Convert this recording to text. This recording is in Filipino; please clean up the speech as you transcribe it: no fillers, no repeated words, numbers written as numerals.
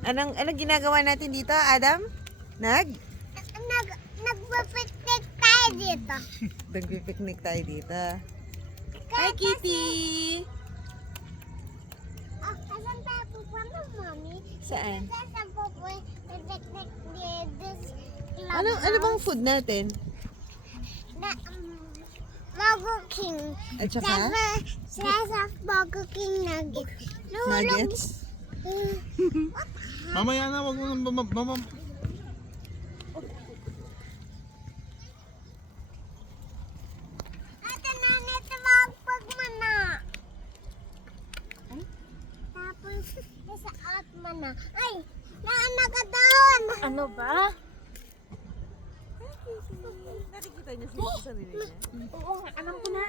Anong ginagawa natin dito, Adam? Nagpapiknik tayo dito. Nagpipiknik tayo dito. Hi, Kitty! Asan tayo pupunta, Mami? Saan? Saan po po pipiknik dito? Ano bang food natin? Burger King. At saka? Sa Burger King nuggets. Nuggets? Mamaya na, wag mo nang Ate Nani, pagmana. Tapos, sa at mana. Ay, nakadahon. Ano ba? Nakikita niyo sa sarili niya? Oo, alam ko na.